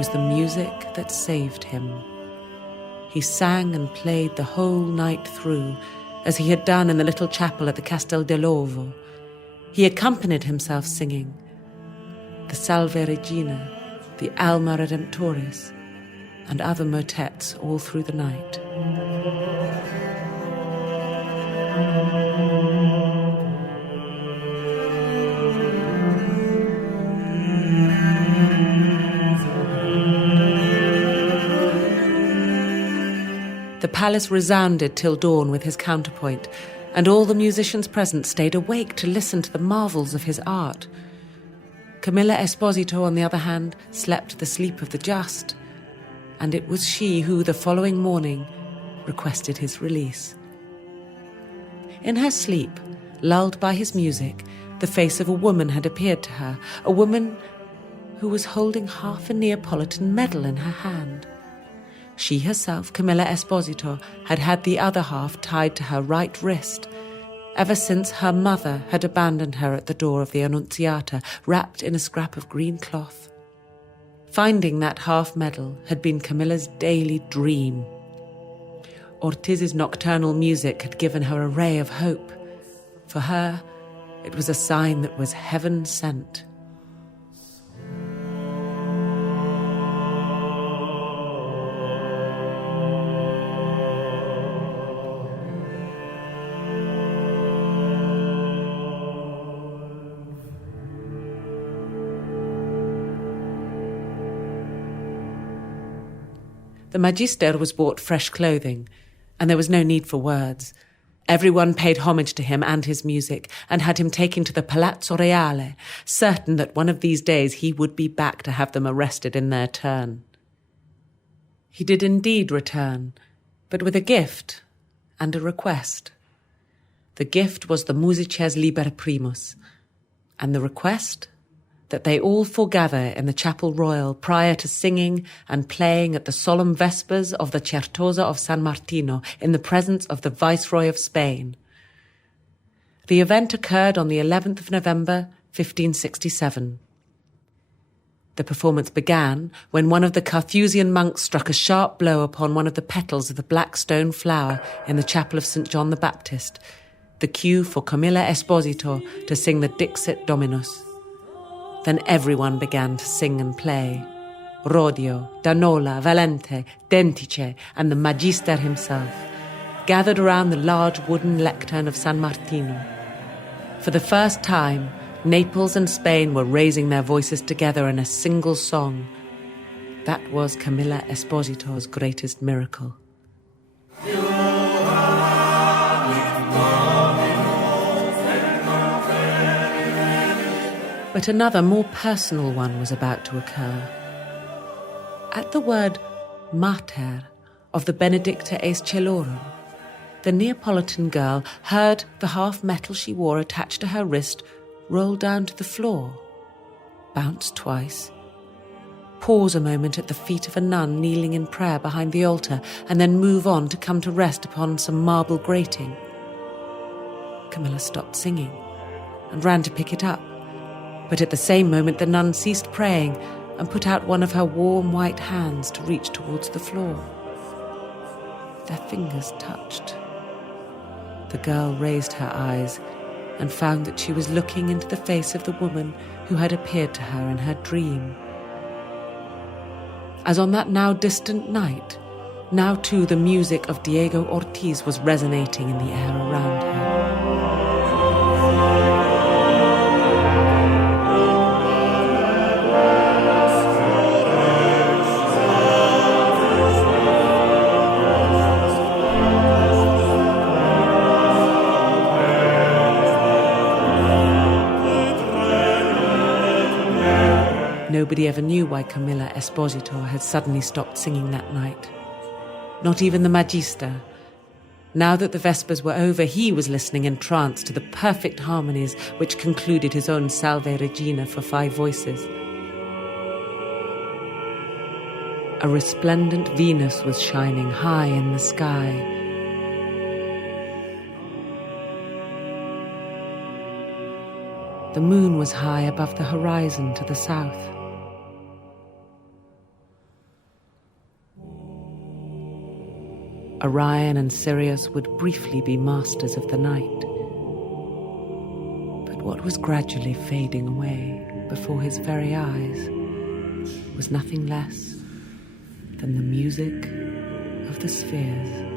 was the music that saved him. He sang and played the whole night through, as he had done in the little chapel at the Castel dell'Ovo. He accompanied himself singing the Salve Regina, the Alma Redemptoris, and other motets all through the night. The palace resounded till dawn with his counterpoint, and all the musicians present stayed awake to listen to the marvels of his art. Camilla Esposito, on the other hand, slept the sleep of the just, and it was she who, the following morning, requested his release. In her sleep, lulled by his music, the face of a woman had appeared to her, a woman who was holding half a Neapolitan medal in her hand. She herself, Camilla Esposito, had had the other half tied to her right wrist, ever since her mother had abandoned her at the door of the Annunziata, wrapped in a scrap of green cloth. Finding that half medal had been Camilla's daily dream. Ortiz's nocturnal music had given her a ray of hope. For her, it was a sign that was heaven sent. The Magister was bought fresh clothing, and there was no need for words. Everyone paid homage to him and his music, and had him taken to the Palazzo Reale, certain that one of these days he would be back to have them arrested in their turn. He did indeed return, but with a gift and a request. The gift was the Musices Liber Primus, and the request that they all foregather in the Chapel Royal prior to singing and playing at the solemn Vespers of the Certosa of San Martino in the presence of the Viceroy of Spain. The event occurred on the 11th of November, 1567. The performance began when one of the Carthusian monks struck a sharp blow upon one of the petals of the black stone flower in the chapel of St. John the Baptist, the cue for Camilla Esposito to sing the Dixit Dominus. Then everyone began to sing and play. Rodio, Danola, Valente, Dentice, and the Magister himself gathered around the large wooden lectern of San Martino. For the first time, Naples and Spain were raising their voices together in a single song. That was Camilla Esposito's greatest miracle. But another, more personal one was about to occur. At the word mater of the Benedicta Eis Celorum, the Neapolitan girl heard the half metal she wore attached to her wrist roll down to the floor, bounce twice, pause a moment at the feet of a nun kneeling in prayer behind the altar, and then move on to come to rest upon some marble grating. Camilla stopped singing and ran to pick it up. But at the same moment the nun ceased praying and put out one of her warm white hands to reach towards the floor. Their fingers touched. The girl raised her eyes and found that she was looking into the face of the woman who had appeared to her in her dream. As on that now distant night, now too the music of Diego Ortiz was resonating in the air around her. Nobody ever knew why Camilla Esposito had suddenly stopped singing that night. Not even the Magister. Now that the Vespers were over, he was listening entranced to the perfect harmonies which concluded his own Salve Regina for 5 voices. A resplendent Venus was shining high in the sky. The moon was high above the horizon to the south. Orion and Sirius would briefly be masters of the night. But what was gradually fading away before his very eyes was nothing less than the music of the spheres.